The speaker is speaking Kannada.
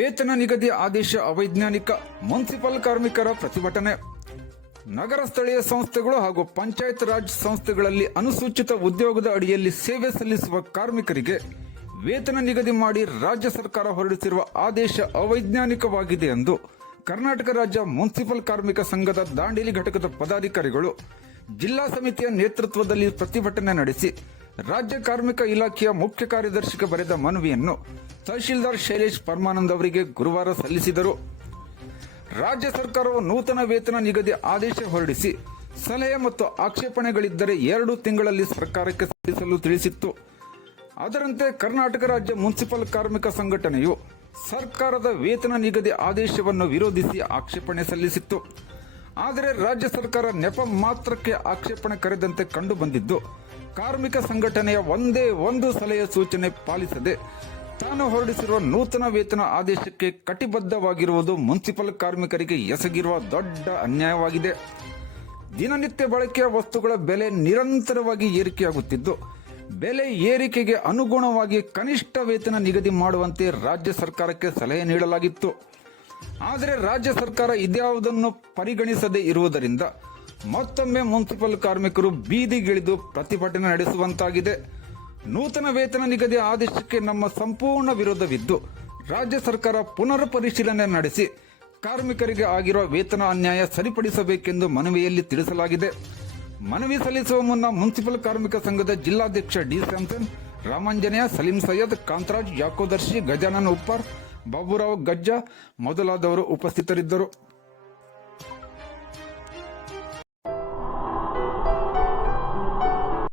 ವೇತನ ನಿಗದಿ ಆದೇಶ ಅವೈಜ್ಞಾನಿಕ, ಮುನ್ಸಿಪಲ್ ಕಾರ್ಮಿಕರ ಪ್ರತಿಭಟನೆ. ನಗರ ಸ್ಥಳೀಯ ಸಂಸ್ಥೆಗಳು ಹಾಗೂ ಪಂಚಾಯತ್ ರಾಜ್ ಸಂಸ್ಥೆಗಳಲ್ಲಿ ಅನುಸೂಚಿತ ಉದ್ಯೋಗದ ಅಡಿಯಲ್ಲಿ ಸೇವೆ ಸಲ್ಲಿಸುವ ಕಾರ್ಮಿಕರಿಗೆ ವೇತನ ನಿಗದಿ ಮಾಡಿ ರಾಜ್ಯ ಸರ್ಕಾರ ಹೊರಡಿಸಿರುವ ಆದೇಶ ಅವೈಜ್ಞಾನಿಕವಾಗಿದೆ ಎಂದು ಕರ್ನಾಟಕ ರಾಜ್ಯ ಮುನ್ಸಿಪಲ್ ಕಾರ್ಮಿಕ ಸಂಘದ ದಾಂಡೇಲಿ ಘಟಕದ ಪದಾಧಿಕಾರಿಗಳು ಜಿಲ್ಲಾ ಸಮಿತಿಯ ನೇತೃತ್ವದಲ್ಲಿ ಪ್ರತಿಭಟನೆ ನಡೆಸಿ ರಾಜ್ಯ ಕಾರ್ಮಿಕ ಇಲಾಖೆಯ ಮುಖ್ಯ ಕಾರ್ಯದರ್ಶಿಗೆ ಬರೆದ ಮನವಿಯನ್ನು ತಹಶೀಲ್ದಾರ್ ಶೈಲೇಶ್ ಪರಮಾನಂದ್ ಅವರಿಗೆ ಗುರುವಾರ ಸಲ್ಲಿಸಿದರು. ರಾಜ್ಯ ಸರ್ಕಾರವು ನೂತನ ವೇತನ ನಿಗದಿ ಆದೇಶ ಹೊರಡಿಸಿ ಸಲಹೆ ಮತ್ತು ಆಕ್ಷೇಪಣೆಗಳಿದ್ದರೆ 2 ತಿಂಗಳಲ್ಲಿ ಸರ್ಕಾರಕ್ಕೆ ಸಲ್ಲಿಸಲು ತಿಳಿಸಿತ್ತು. ಅದರಂತೆ ಕರ್ನಾಟಕ ರಾಜ್ಯ ಮುನ್ಸಿಪಲ್ ಕಾರ್ಮಿಕ ಸಂಘಟನೆಯು ಸರ್ಕಾರದ ವೇತನ ನಿಗದಿ ಆದೇಶವನ್ನು ವಿರೋಧಿಸಿ ಆಕ್ಷೇಪಣೆ ಸಲ್ಲಿಸಿತ್ತು. ಆದರೆ ರಾಜ್ಯ ಸರ್ಕಾರ ನೆಪ ಮಾತ್ರಕ್ಕೆ ಆಕ್ಷೇಪಣೆ ಕರೆದಂತೆ ಕಂಡು ಬಂದಿದ್ದು, ಕಾರ್ಮಿಕ ಸಂಘಟನೆಯ ಒಂದೇ ಒಂದು ಸಲಹೆ ಸೂಚನೆ ಪಾಲಿಸದೆ ತಾನು ಹೊರಡಿಸಿರುವ ನೂತನ ವೇತನ ಆದೇಶಕ್ಕೆ ಕಟಿಬದ್ಧವಾಗಿರುವುದು ಮುನ್ಸಿಪಲ್ ಕಾರ್ಮಿಕರಿಗೆ ಎಸಗಿರುವ ದೊಡ್ಡ ಅನ್ಯಾಯವಾಗಿದೆ. ದಿನನಿತ್ಯ ಬಳಕೆಯ ವಸ್ತುಗಳ ಬೆಲೆ ನಿರಂತರವಾಗಿ ಏರಿಕೆಯಾಗುತ್ತಿದ್ದು, ಬೆಲೆ ಏರಿಕೆಗೆ ಅನುಗುಣವಾಗಿ ಕನಿಷ್ಠ ವೇತನ ನಿಗದಿ ಮಾಡುವಂತೆ ರಾಜ್ಯ ಸರ್ಕಾರಕ್ಕೆ ಸಲಹೆ ನೀಡಲಾಗಿತ್ತು. ಆದರೆ ರಾಜ್ಯ ಸರ್ಕಾರ ಇದ್ಯಾವುದನ್ನು ಪರಿಗಣಿಸದೇ ಇರುವುದರಿಂದ ಮತ್ತೊಮ್ಮೆ ಮುನ್ಸಿಪಲ್ ಕಾರ್ಮಿಕರು ಬೀದಿಗಿಳಿದು ಪ್ರತಿಭಟನೆ ನಡೆಸುವಂತಾಗಿದೆ. ನೂತನ ವೇತನ ನಿಗದಿ ಆದೇಶಕ್ಕೆ ನಮ್ಮ ಸಂಪೂರ್ಣ ವಿರೋಧವಿದ್ದು, ರಾಜ್ಯ ಸರ್ಕಾರ ಪುನರ್ ಪರಿಶೀಲನೆ ನಡೆಸಿ ಕಾರ್ಮಿಕರಿಗೆ ಆಗಿರುವ ವೇತನ ಅನ್ಯಾಯ ಸರಿಪಡಿಸಬೇಕೆಂದು ಮನವಿಯಲ್ಲಿ ತಿಳಿಸಲಾಗಿದೆ. ಮನವಿ ಸಲ್ಲಿಸುವ ಮುನ್ನ ಮುನ್ಸಿಪಲ್ ಕಾರ್ಮಿಕ ಸಂಘದ ಜಿಲ್ಲಾಧ್ಯಕ್ಷ ಡಿ ಸ್ಯಾಮ್ಸನ್, ರಾಮಾಂಜನೇಯ, ಸಲೀಂ ಸೈಯದ್, ಕಾಂತರಾಜ್, ಯಾಕೋದರ್ಶಿ, ಗಜಾನನ್ ಉಪ್ಪಾರ್, ಬಾಬುರಾವ್ ಗಜ್ಜಾ ಮೊದಲಾದವರು ಉಪಸ್ಥಿತರಿದ್ದರು.